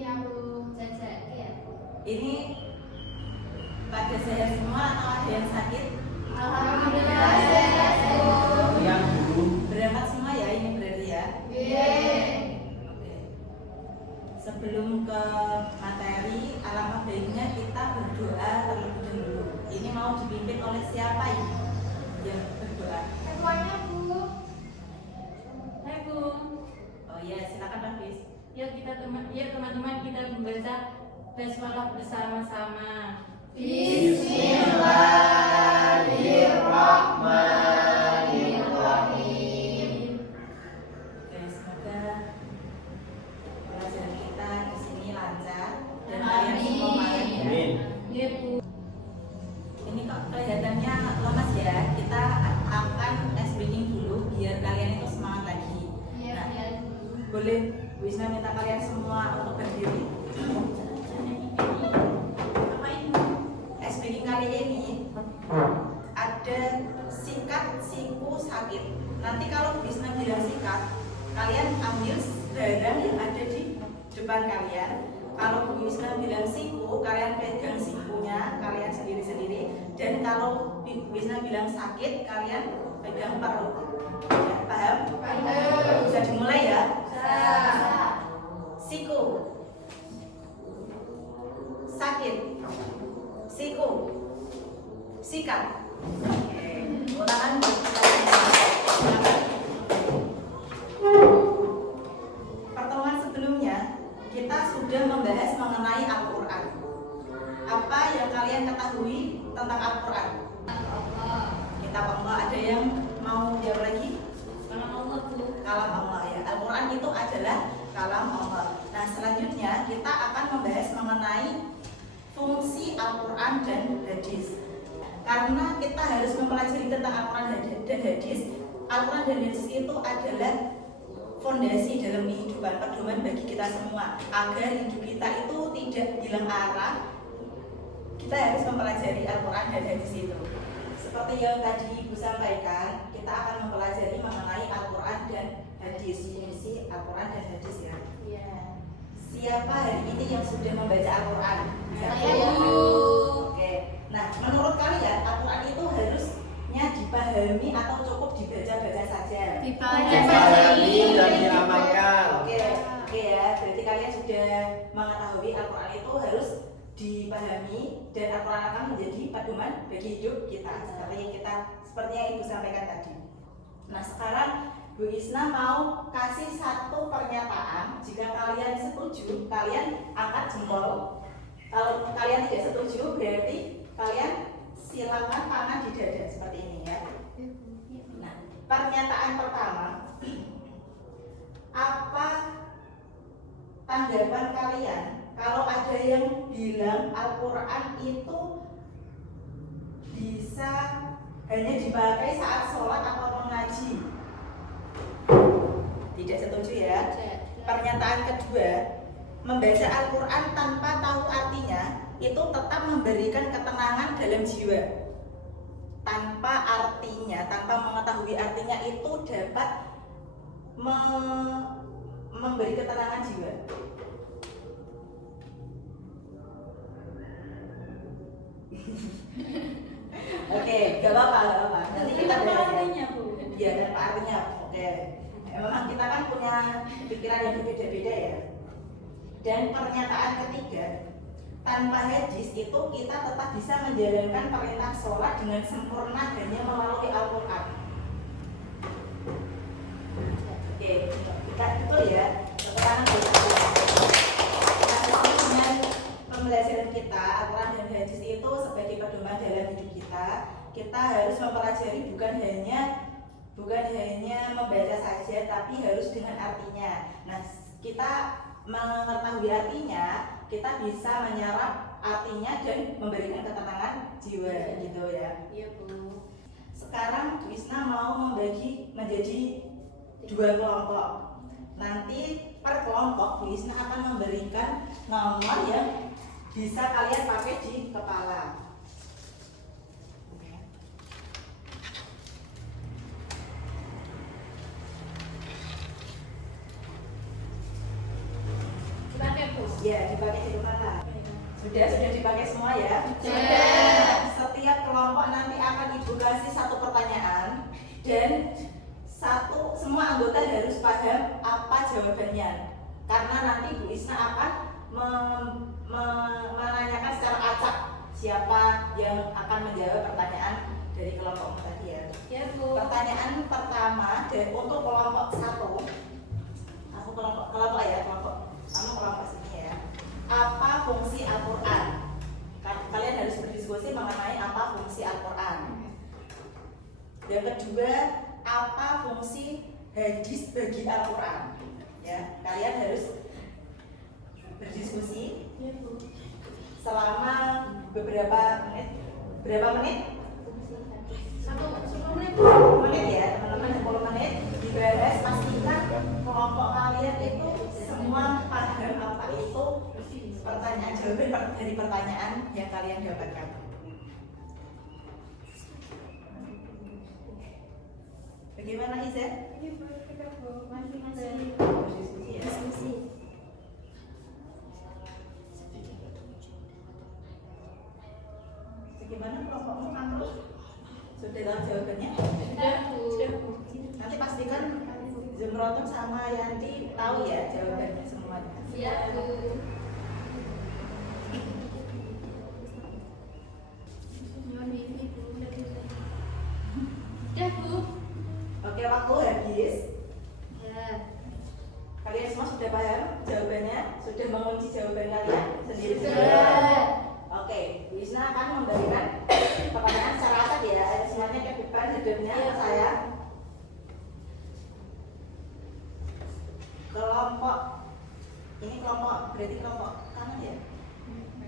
Iya Bu, Caca. Iya. Ini pada sehat semua atau ada yang sakit? Alhamdulillah sehat Bu. Yang dulu Berangkat semua ya ini berarti ya? Iya. Oke. Sebelum ke materi, alangkah baiknya kita berdoa terlebih dahulu. Ini mau dipimpin oleh siapa ini yang berdoa? Ketuanya Bu. Hai Bu, Oh iya, silakan Hafiz. yuk teman-teman kita membaca basmalah bersama-sama. Bismillahirrahmanirrahim. Oke, semoga pelajaran kita di sini lancar dan kalian semua paham ya. Amin. Iya Bu. Ini kok kelihatannya lemas ya. Kita akan ice breaking dulu biar kalian itu semangat lagi. Iya, Nah, iya. boleh Bu Isna minta kalian semua untuk berdiri. Apa ini? Ice breaking kali ini ada sikat, siku, sakit. Nanti kalau Bu Isna bilang sikat, kalian ambil barang yang ada di depan kalian. Kalau Bu Isna bilang siku, kalian pegang sikunya, kalian sendiri-sendiri. Dan kalau Bu Isna bilang sakit, kalian pegang perut. Ya, paham? Paham. Bisa dimulai ya. Sa. Siku, sakit, siku, sikat. Oke, ulangan. Pertemuan sebelumnya kita sudah membahas mengenai Al-Quran. Apa yang kalian ketahui tentang Al-Quran? Kitab Allah. Ada yang mau jawab lagi? Kalam Allah Bu. Kalam Allah ya. Al-Quran itu adalah kalam Allah. Nah, selanjutnya kita akan membahas mengenai fungsi Al-Quran dan hadis. Karena kita harus mempelajari tentang Al-Quran dan hadis. Al-Quran dan hadis itu adalah fondasi dalam kehidupan, pedoman bagi kita semua. Agar hidup kita itu tidak hilang arah, kita harus mempelajari Al-Quran dan hadis itu. Seperti yang tadi Ibu sampaikan, kita akan mempelajari mengenai Al-Quran dan hadis. Fungsi Al-Quran dan hadis ya. Iya. Siapa hari ini yang sudah membaca Al-Quran? Saya Bu. Oke. Nah, menurut kalian Al-Quran itu harusnya dipahami atau cukup dibaca-baca saja? dipahami dan diamalkan. Oke ya. Berarti kalian sudah mengetahui Al-Quran itu harus dipahami dan Al-Quran akan menjadi pedoman bagi hidup kita. Seperti yang Ibu sampaikan tadi. Nah, sekarang Bu Isna mau kasih satu pernyataan. Jika kalian setuju, kalian angkat jempol. Kalau kalian tidak setuju, berarti kalian silakan tangan di dada seperti ini ya. Nah, pernyataan pertama, apa tanggapan kalian kalau ada yang bilang Al-Quran itu bisa hanya dipakai saat sholat atau mengaji? Tidak setuju ya. Pernyataan kedua, membaca Al-Quran tanpa tahu artinya itu tetap memberikan ketenangan dalam jiwa. Tanpa artinya, tanpa mengetahui artinya itu dapat memberi ketenangan jiwa. Oke, gak apa-apa. Nanti kita Apa bahas ya. artinya Bu? Iya, dan apa artinya? Oke. Memang kita kan punya pikiran yang berbeda-beda ya. Dan pernyataan ketiga, tanpa hadis itu kita tetap bisa menjalankan perintah sholat dengan sempurna hanya melalui Al-Quran. Oke, kita betul ya. Sekarang dengan pembelajaran kita Al-Quran dan hadis itu sebagai pedoman dalam hidup kita, kita harus mempelajari bukan hanya membaca saja, tapi harus dengan artinya. Nah, kita mengetahui artinya, kita bisa menyerap artinya dan memberikan ketenangan jiwa gitu ya. Iya Bu. Sekarang Bu Isna mau membagi menjadi 2 kelompok. Nanti per kelompok Bu Isna akan memberikan nomor yang bisa kalian pakai di kepala. Silakan Bu. Ya, dipakai di rumah lah. Sudah dipakai semua ya? Sudah. Setiap kelompok nanti akan Ibu kasih satu pertanyaan dan semua anggota harus paham apa jawabannya. Karena nanti Bu Isna akan menanyakan secara acak siapa yang akan menjawab pertanyaan dari kelompok tadi ya. Ya, Bu. Pertanyaan pertama dan untuk kelompok 1. Aku kelompok ya, kelompok sini ya. Apa fungsi Al-Qur'an? Kalian harus berdiskusi mengenai apa fungsi Al-Qur'an. Yang kedua, apa fungsi hadis bagi Al-Qur'an? Ya, kalian harus berdiskusi Ya, Bu. selama beberapa menit. Berapa menit? 10 menit. 10 menit ya teman-teman, 10 menit dibahas. Pastikan kelompok kalian itu semua paham apa itu pertanyaan, jawaban dari pertanyaan yang kalian dapatkan. Bagaimana Iza? Ini Bu, kita Bu. Masih. Berdiskusi ya. Bagaimana kelompokmu Amrul? Sudah tahu jawabannya? Sudah, Bu. Nanti pastikan Zumrotun sama Yanti tahu ya jawabannya semuanya. Ya, Bu. Ya, Bu. Oke, waktu habis. Ya. Kalian semua sudah paham jawabannya? Sudah mengunci jawaban kalian sendiri? Sudah. Oke, Bu Isna akan memberikan pertanyaan secara acak ya. Semuanya ke depan hidupnya ke saya. Kelompok ini berarti kelompok kanan ya?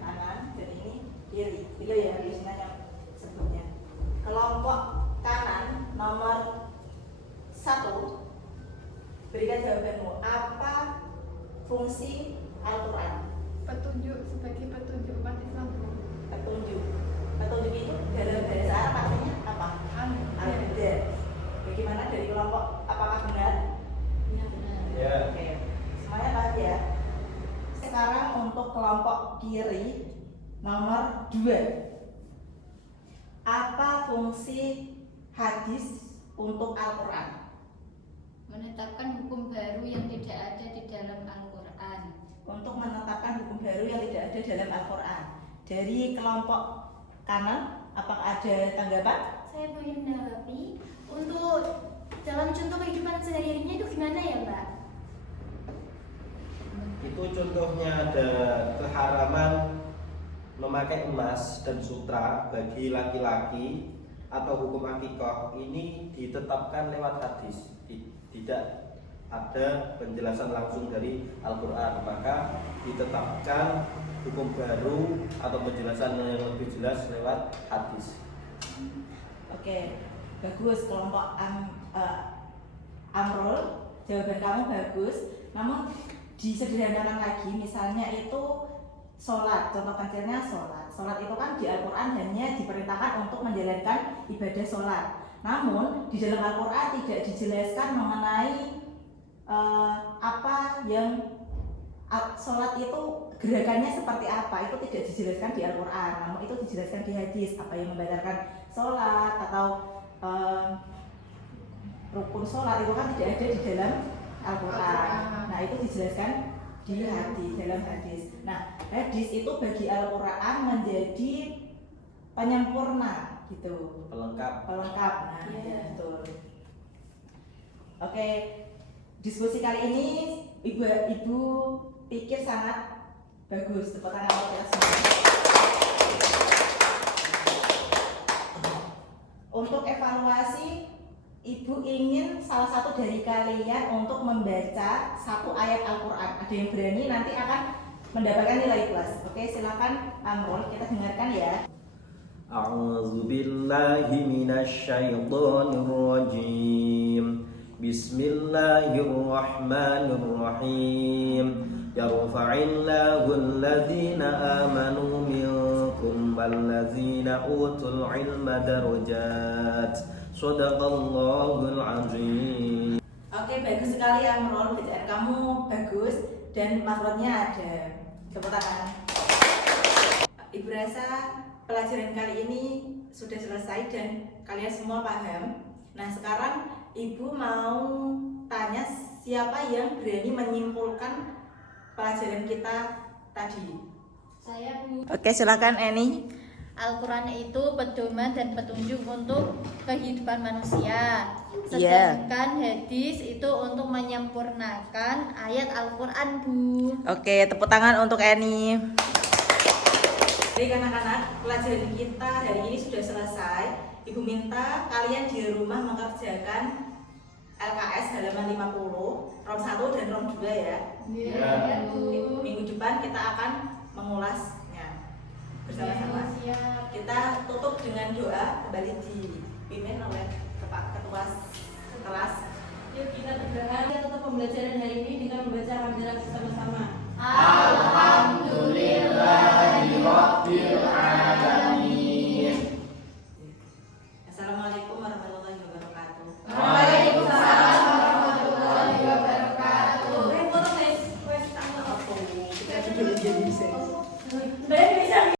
Kanan dan ini kiri. Itu ya Bu Isna yang sebutnya. Kelompok kanan nomor 1, berikan jawabanmu. Apa fungsi Al-Quran? Petunjuk sebagai petunjuk umat Islam. Petunjuk. Petunjuk itu dalam bahasa Arab artinya apa? Al-Huda. Bagaimana dari kelompok? Apakah benar? Benar-benar. Ya. Oke. Semuanya paham ya? Sekarang untuk kelompok kiri nomor 2. Apa fungsi hadis untuk Al-Quran? Menetapkan hukum baru yang tidak ada di dalam Al-Quran. Untuk menetapkan hukum baru yang tidak ada dalam Al-Quran. Dari kelompok kanan, apakah ada tanggapan? Saya boleh menanggapi. Untuk dalam contoh kehidupan sehari-harinya itu gimana ya, Mbak? Itu contohnya ada keharaman memakai emas dan sutra bagi laki-laki atau hukum akikah ini ditetapkan lewat hadis, tidak ada penjelasan langsung dari Al-Quran, maka ditetapkan hukum baru atau penjelasan yang lebih jelas lewat hadis. Oke, bagus kelompok Amrul, jawaban kamu bagus. Namun disederhanakan lagi, misalnya itu sholat, contoh kecilnya sholat. Sholat itu kan di Al-Quran hanya diperintahkan untuk menjalankan ibadah sholat. Namun di dalam Al-Quran tidak dijelaskan mengenai apa yang sholat itu gerakannya seperti apa, itu tidak dijelaskan di Al-Quran. Namun itu dijelaskan di hadis, apa yang membatalkan sholat atau rukun sholat itu kan tidak ada di dalam Al-Quran. Nah itu dijelaskan di hadis, dalam hadis. Nah hadis itu bagi Al-Quran menjadi penyempurna gitu, Pelengkap. Nah Iya. betul. Oke, diskusi kali ini ibu pikir sangat bagus. Tepuk tangan untuk kita semua. Untuk evaluasi, Ibu ingin salah satu dari kalian untuk membaca satu ayat Al-Quran. Ada yang berani nanti akan mendapatkan nilai plus. Oke, silakan Amrul, kita dengarkan ya. A'udzu billahi minasy syaithanir rajim. Bismillahirrahmanirrahim. Yarfa'illahu alladhina amanu minkum walladzina utul ilma darajat. Shadaqallahul azim. Oke, bagus sekali Amrul, bacaan kamu bagus dan makrotnya ada. Tepuk tangan. Ibu rasa pelajaran kali ini sudah selesai dan kalian semua paham. Nah, sekarang Ibu mau tanya siapa yang berani menyimpulkan pelajaran kita tadi. Saya Bu. Oke, silakan Eni. Al-Quran itu pedoman dan petunjuk untuk kehidupan manusia. Iya. Sedangkan hadis itu untuk menyempurnakan ayat Al-Quran, Bu. Oke, tepuk tangan untuk Eni. Baik anak-anak, pelajaran kita hari ini sudah selesai. Ibu minta kalian di rumah mengerjakan LKS halaman 50, ROM 1 dan ROM 2 ya. Iya, Bu. Minggu depan kita akan mengulasnya bersama-sama. Siap. Kita tutup dengan doa kembali dipimpin oleh ketua kelas. Yuk kita berdoa untuk pembelajaran hari